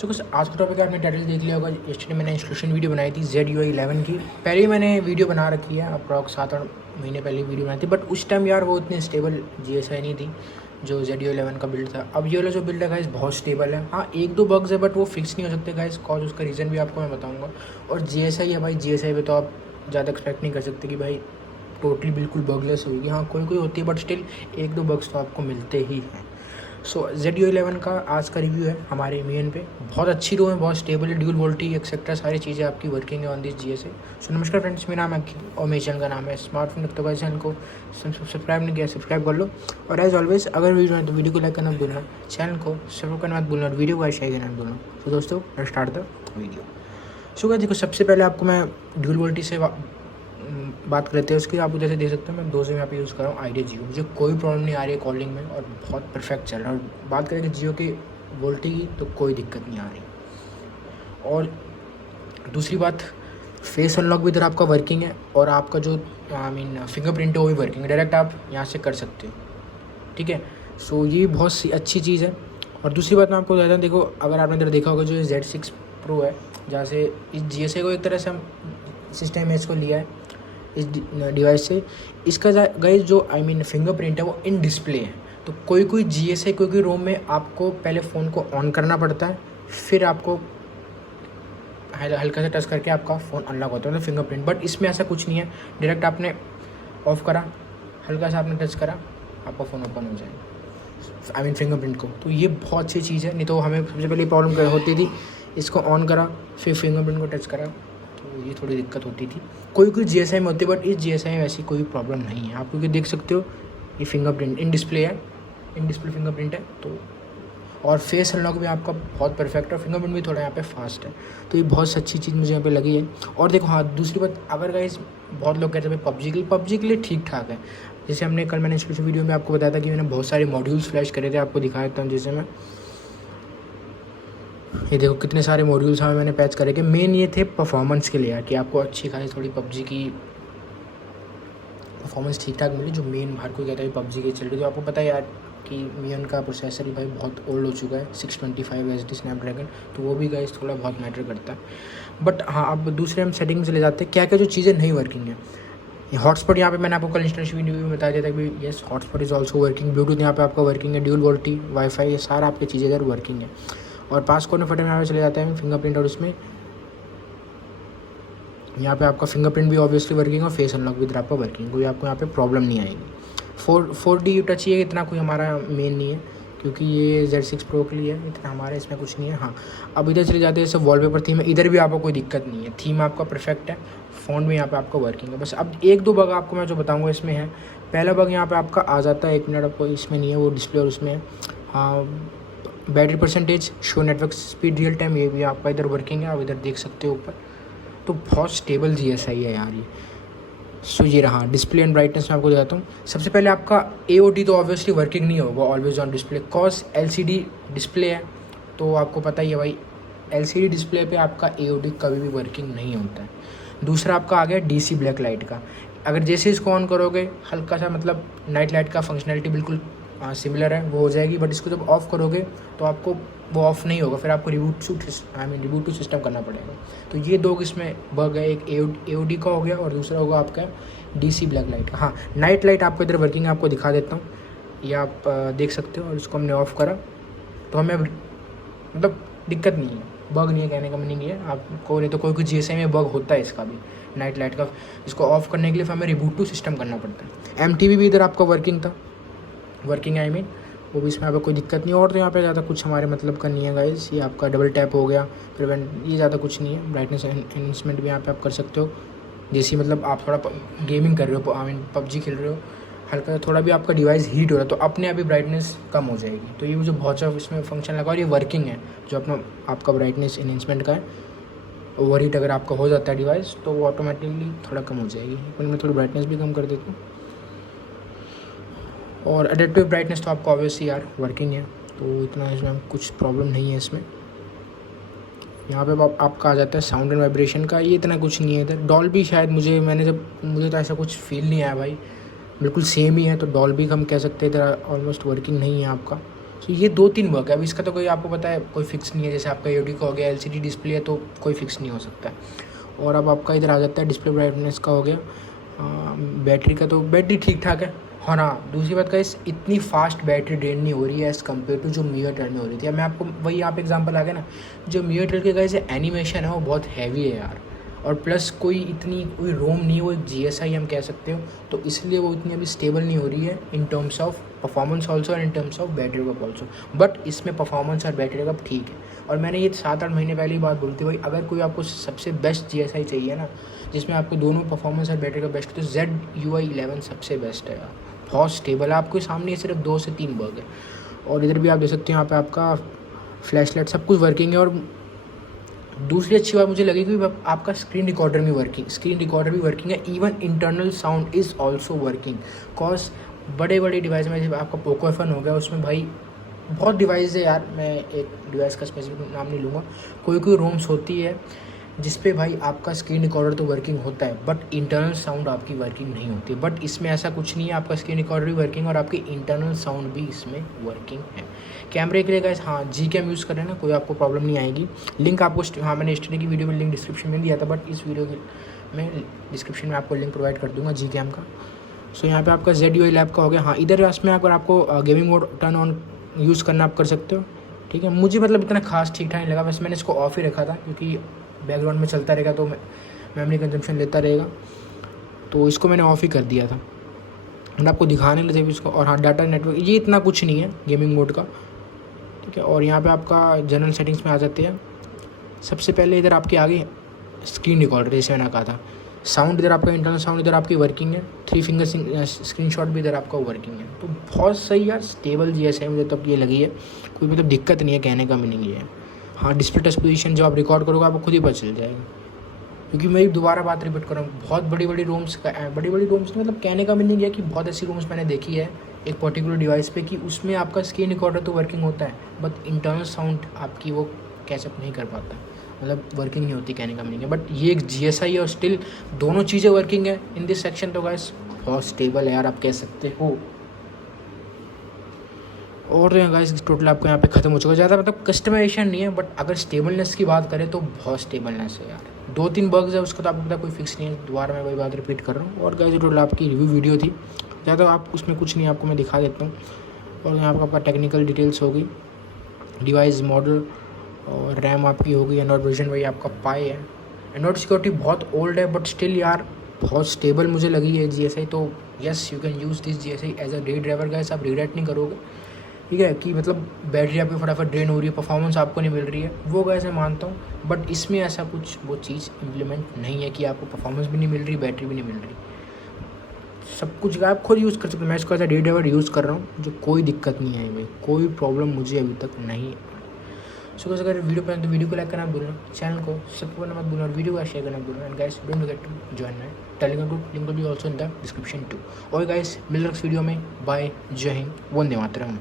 सो कुछ आज का टॉपिक आपने टाइटल देख लिया होगा। यस्टरडे मैंने इंस्टॉलेशन वीडियो बनाई थी ZUI11 की। पहले ही मैंने वीडियो बना रखी है, अप्रॉक्स 7-8 महीने पहले वीडियो बनाई थी, बट उस टाइम यार वो इतनी स्टेबल GSI नहीं थी जो ZUI11 का बिल्ड था। अब ये वाला जो बिल्ड है गाइस बहुत स्टेबल है। हाँ, 1-2 बग्स है बट वो फिक्स नहीं हो सकते गाइस, कॉज उसका रीज़न भी आपको मैं बताऊँगा। और GSI है भाई, GSI पे तो आप ज़्यादा एक्सपेक्ट नहीं कर सकते कि भाई टोटली बिल्कुल बगलेस होगी। हाँ, कोई कोई होती है बट स्टिल 1-2 बग्स तो आपको मिलते ही हैं। सो ZUI11 का आज का रिव्यू है हमारे मीएन पे। बहुत अच्छी रो है, बहुत स्टेबल है, ड्यूल वोल्टी एक्सेट्रा सारी चीज़ें आपकी वर्किंग है ऑन दिस GSI। सो नमस्कार फ्रेंड्स, मेरा नाम है अखिल और मेरे चैनल का नाम है स्मार्टफोन रखते हुए। चैनल को सब्सक्राइब नहीं किया, सब्सक्राइब कर लो। और एज ऑलवेज अगर वीडियो है तो वीडियो को लाइक करना मत भूलना, चैनल को सब्सक्राइब करना मत भूलना और वीडियो को शेयर करना मत भूलना। तो दोस्तों start the video. So guys देखो, सबसे पहले आपको मैं ड्यूल वोल्टी से बात करते हैं उसकी। आप जैसे देख सकते हो मैं 2 SIM यहाँ पे यूज़ कर रहा हूँ आइडिया जियो। मुझे कोई प्रॉब्लम नहीं आ रही है कॉलिंग में और बहुत परफेक्ट चल रहा है। और बात करेंगे जियो की वोल्टी की तो कोई दिक्कत नहीं आ रही। और दूसरी बात, फेस अनलॉक भी इधर आपका वर्किंग है और आपका जो फिंगरप्रिंट है वो भी वर्किंग है, डायरेक्ट आप यहाँ से कर सकते हो। ठीक है, सो ये बहुत सी अच्छी चीज़ है। और दूसरी बात मैं आपको बताता हूँ, देखो अगर आपने इधर देखा होगा जो Z6 Pro है, जहाँ से इस GSI को एक तरह से हम सिस्टम इमेज को लिया है इस डिवाइस से। इसका गाइस जो फिंगरप्रिंट है वो इन डिस्प्ले है। तो कोई कोई GSI कोई कोई रोम में आपको पहले फ़ोन को ऑन करना पड़ता है, फिर आपको हल्का सा टच करके आपका फ़ोन अनलॉक होता है, मतलब फिंगरप्रिंट। बट इसमें ऐसा कुछ नहीं है, डायरेक्ट आपने ऑफ करा, हल्का सा आपने टच करा, आपका फ़ोन ओपन हो जाएगा फिंगरप्रिंट को। तो ये बहुत अच्छी चीज़ है। नहीं तो हमें सबसे पहले प्रॉब्लम होती थी, इसको ऑन करा फिर फिंगरप्रिंट को टच करा तो ये थोड़ी दिक्कत होती थी। कोई कोई GSI में होती है बट इस GSI में वैसी कोई प्रॉब्लम नहीं है। आप क्योंकि देख सकते हो ये फिंगरप्रिंट इन डिस्प्ले है, इन डिस्प्ले फिंगरप्रिंट है। तो और फेस अनलॉक भी आपका बहुत परफेक्ट है, फिंगरप्रिंट भी थोड़ा यहाँ पे फास्ट है। तो ये बहुत अच्छी चीज़ मुझे यहाँ पे लगी है। और देखो हाँ, दूसरी बात, अगर गाइस बहुत लोग कहते हैं पबजी के लिए ठीक ठाक है। जैसे मैंने स्पेशल वीडियो में आपको बताया था कि मैंने बहुत सारे मॉड्यूल्स फ्लैश करे थे, आपको दिखा देता हूँ। जैसे मैं ये देखो कितने सारे मॉड्यूल्स हमें मैंने पैच करे के, मेन ये थे परफॉर्मेंस के लिए कि आपको अच्छी खासी थोड़ी पबजी की परफॉर्मेंस ठीक ठाक मिली। जो मेन हर कोई कहता है पबजी की चल रही, तो आपको पता है यार कि मियन का प्रोसेसर ही भाई बहुत ओल्ड हो चुका है, 625 HD स्नैपड्रैगन। तो वो भी गाइस थोड़ा बहुत मैटर करता है। बट हाँ, अब दूसरे हम सेटिंग से ले जाते हैं क्या क्या जो चीज़ें नहीं वर्किंग है। हॉटस्पॉट यहाँ पे मैंने आपको कल इंस्टॉलेशन वीडियो में बताया था कि yes hotspot is also working. Bluetooth यहाँ पे आपका वर्किंग है, ड्यूल वोल्टी, वाईफाई, ये सारा आपकी चीज़ें इधर वर्किंग है। और पासकोड में फटे में यहाँ पे चले जाते हैं फिंगरप्रिंट, और उसमें यहाँ पे आपका फिंगरप्रिंट भी ऑब्वियसली वर्किंग और फेस अनलॉक भी इधर आपका वर्किंग, कोई आपको यहाँ पे प्रॉब्लम नहीं आएगी। 4D टच ये इतना कोई हमारा मेन नहीं है क्योंकि ये Z6 Pro के लिए है, इतना हमारे इसमें कुछ नहीं है। हाँ, अब इधर चले जाते हैं जैसे वॉलपेपर थीम है, इधर भी आपको कोई दिक्कत नहीं है, थीम आपका परफेक्ट है, फ़ोन में यहाँ पे आपका वर्किंग है। बस अब 1-2 बग आपको मैं जो बताऊँगा इसमें है। पहला बग यहाँ पे आपका आ जाता है, 1 मिनट आपको इसमें नहीं है, वो डिस्प्ले और उसमें है। हाँ, battery percentage, show network speed, real time, ये भी आपका इधर वर्किंग है, आप इधर देख सकते हो ऊपर। तो बहुत स्टेबल GSI है यार ये। सो ये रहा डिस्प्ले एंड ब्राइटनेस में आपको दिखाता हूँ। सबसे पहले आपका AOD तो ऑब्वियसली वर्किंग नहीं होगा, always on display, cause LCD display है। तो आपको पता ही है भाई, LCD डिस्प्ले पे आपका AOD कभी भी वर्किंग नहीं होता है। दूसरा आपका आ गया DC ब्लैक लाइट का। अगर जैसे इसको ऑन करोगे, हल्का सा मतलब नाइट लाइट का फंक्शनैलिटी बिल्कुल सिमिलर है, वो हो जाएगी। बट इसको जब ऑफ़ करोगे तो आपको वो ऑफ़ नहीं होगा, फिर आपको रिबूट टू सिस्टम करना पड़ेगा। तो ये 2 इसमें बग है, एक AOD का हो गया और दूसरा होगा आपका DC ब्लैक लाइट का। हाँ, नाइट लाइट आपको इधर वर्किंग है, आपको दिखा देता हूँ, ये आप देख सकते हो। और इसको हमने ऑफ़ करा तो हमें मतलब दिक्कत नहीं है, बग नहीं है, कहने का मीनिंग ये आपको। नहीं तो कोई GSI में बग होता है इसका भी, नाइट लाइट का। इसको ऑफ़ करने के लिए फिर हमें रिबूट टू सिस्टम करना पड़ता है। MTV भी इधर आपका वर्किंग था, वर्किंग है वो भी, इसमें यहाँ पे कोई दिक्कत नहीं। और तो यहाँ पे ज़्यादा कुछ हमारे मतलब का नहीं है गाइस। ये आपका डबल टैप हो गया, फिर ये ज़्यादा कुछ नहीं है। ब्राइटनेस एनहेंसमेंट भी यहाँ पे आप कर सकते हो, जैसे मतलब आप थोड़ा गेमिंग कर रहे हो, पबजी खेल रहे हो, हल्का थोड़ा भी आपका डिवाइस हीट हो रहा है तो अपने आप ही ब्राइटनेस कम हो जाएगी। तो ये मुझे बहुत सा इसमें फंक्शन लगा और ये वर्किंग है जो आपका ब्राइटनेस एनहेंसमेंट का है। ओवर हीट अगर आपका हो जाता है डिवाइस तो वो ऑटोमेटिकली थोड़ा कम हो जाएगी। पर मैं थोड़ी ब्राइटनेस भी कम कर देता हूँ। और एडेप्टिव ब्राइटनेस तो आपको ऑब्वियसली यार वर्किंग है, तो इतना इसमें कुछ प्रॉब्लम नहीं है इसमें। यहाँ पे आपका आ जाता है साउंड एंड वाइब्रेशन का, ये इतना कुछ नहीं है इधर। डॉल्बी शायद मुझे तो ऐसा कुछ फील नहीं आया भाई, बिल्कुल सेम ही है। तो डॉल्बी हम कह सकते हैं इधर ऑलमोस्ट वर्किंग नहीं है आपका। तो ये 2-3 बग है। अब इसका तो कोई आपको पता है कोई फिक्स नहीं है, जैसे आपका AOD का हो गया, LCD डिस्प्ले है तो कोई फिक्स नहीं हो सकता है। और अब आपका इधर आ जाता है डिस्प्ले ब्राइटनेस का हो गया, बैटरी का तो बैटरी ठीक ठाक है। और हाँ, दूसरी बात गाइस, इतनी फास्ट बैटरी ड्रेन नहीं हो रही है एज़ कम्पेयर टू जो Mi 8 में हो रही थी। अब मैं आपको वही यहाँ पे एग्जांपल आ गया ना, जो Mi 8 के गाइस एनिमेशन है वो बहुत हैवी है यार, और प्लस कोई रोम नहीं है, वो एक GSI हम कह सकते हो, तो इसलिए वो इतनी अभी स्टेबल नहीं हो रही है in terms of performance also and in terms of battery backup also. But इसमें परफॉर्मेंस और बैटरी बैकअप ठीक है। और मैंने ये 7-8 महीने पहले ही बात बोली थी भाई, अगर कोई आपको सबसे बेस्ट GSI चाहिए ना, जिसमें आपको दोनों परफॉर्मेंस और बैटरी का बेस्ट, तो ZUI 11 सबसे बेस्ट है यार, बहुत स्टेबल है। आपके सामने सिर्फ 2 से 3 बग है। और इधर भी आप देख सकते हो, यहाँ पे आपका फ्लैश लाइट सब कुछ वर्किंग है। और दूसरी अच्छी बात मुझे लगी कि आपका स्क्रीन रिकॉर्डर भी वर्किंग है। Even internal sound is also working. Cause बड़े बड़े डिवाइस में, जब आपका पोको F1 हो गया, उसमें भाई बहुत डिवाइस है यार, मैं एक डिवाइस का स्पेसिफिक नाम नहीं लूँगा, कोई रोम्स होती है जिस पे भाई आपका स्क्रीन रिकॉर्डर तो वर्किंग होता है बट इंटरनल साउंड आपकी वर्किंग नहीं होती। बट इसमें ऐसा कुछ नहीं है, आपका स्क्रीन रिकॉर्डर भी वर्किंग और आपकी इंटरनल साउंड भी इसमें वर्किंग है। कैमरे के लिए गाइस, हाँ Gcam यूज़ कर रहे हैं ना, कोई आपको प्रॉब्लम नहीं आएगी। लिंक आपको मैंने स्टडी की वीडियो में लिंक डिस्क्रिप्शन में दिया था, बट इस वीडियो में डिस्क्रिप्शन में आपको लिंक प्रोवाइड कर दूँगा Gcam का। सो यहाँ पे आपका ZUI लैब का हो गया। हाँ, इधर इसमें अगर आपको gaming mode turn on use करना आप कर सकते हो, ठीक है। मुझे मतलब इतना खास ठीक ठाक नहीं लगा, बस मैंने इसको ऑफ ही रखा था क्योंकि बैकग्राउंड में चलता रहेगा तो मेमोरी कंजम्पशन लेता रहेगा, तो इसको मैंने ऑफ ही कर दिया था। मैंने आपको दिखाने लगे भी इसको। और हाँ, डाटा नेटवर्क ये इतना कुछ नहीं है गेमिंग मोड का, ठीक है। और यहाँ पे आपका जनरल सेटिंग्स में आ जाते हैं। सबसे पहले इधर आपके आगे स्क्रीन रिकॉर्डर, जैसे मैंने कहा था, साउंड इधर आपका इंटरनल साउंड इधर आपकी वर्किंग है, 3 फिंगर स्क्रीनशॉट भी इधर आपका वर्किंग है। तो बहुत सही यार, स्टेबल GSI मुझे तब ये लगी है, कोई मतलब दिक्कत नहीं है, कहने का मीनिंग ये है। हाँ, डिस्प्ले टच पोजीशन जब आप रिकॉर्ड करोगे आपको खुद ही पता चल जाएगा, क्योंकि मैं दोबारा बात रिपीट कर रहा हूँ, बहुत बड़ी रोम्स मतलब कहने का मीनिंग है कि बहुत ऐसी रोम्स मैंने देखी है एक पर्टिकुलर डिवाइस पे कि उसमें आपका स्क्रीन रिकॉर्डर तो वर्किंग होता है बट इंटरनल साउंड आपकी वो कैचअप नहीं कर पाता, मतलब वर्किंग नहीं होती, कहने का मीनिंग है। बट ये एक GSI है और स्टिल दोनों चीज़ें वर्किंग है इन दिस सेक्शन, तो गाइस बहुत स्टेबल है यार, आप कह सकते हो। और गाइस टोटल आपको यहाँ पे ख़त्म हो चुका है, ज़्यादा मतलब कस्टमाइजेशन नहीं है, बट अगर स्टेबलनेस की बात करें तो बहुत स्टेबलनेस है यार। 2-3 बग्स है, उसका तो आपको पता कोई फिक्स नहीं है, दोबारा मैं वही बात रिपीट कर रहा हूँ। और गाइस टोटल आपकी रिव्यू वीडियो थी, ज़्यादा आप उसमें कुछ नहीं, आपको मैं दिखा देता हूँ। और यहाँ पर आपका टेक्निकल डिटेल्स होगी, डिवाइस मॉडल और रैम आपकी होगी, एंड्रॉइड वर्जन वही आपका पाई है। एंड्रॉइड सिक्योरिटी बहुत ओल्ड है बट स्टिल यार बहुत स्टेबल मुझे लगी है GSI, तो yes you can use this GSI as a day driver guys, आप रिग्रेट नहीं करोगे, ठीक है। कि मतलब बैटरी आपकी फटाफट ड्रेन हो रही है, परफॉर्मेंस आपको नहीं मिल रही है, वो गाइस मैं मानता हूँ, बट इसमें ऐसा कुछ वो चीज़ इम्प्लीमेंट नहीं है कि आपको परफॉर्मेंस भी नहीं मिल रही, बैटरी भी नहीं मिल रही, सब कुछ आप खुद यूज़ कर सकते हो। मैं इसको as a day driver use कर रहा हूँ, जो कोई दिक्कत नहीं आई भाई, कोई प्रॉब्लम मुझे अभी तक नहीं। सो अगर वीडियो पसंद तो वीडियो को लाइक करना मत भूलना, चैनल को सब्सक्राइब करना मत भूलना, और वीडियो को शेयर करना मत भूलना। And guys don't forget to join my Telegram group, link will be also in the description too. और गाइस मिल नेक्स्ट वीडियो में, बाय, जय हिंद, वंदे मातरम।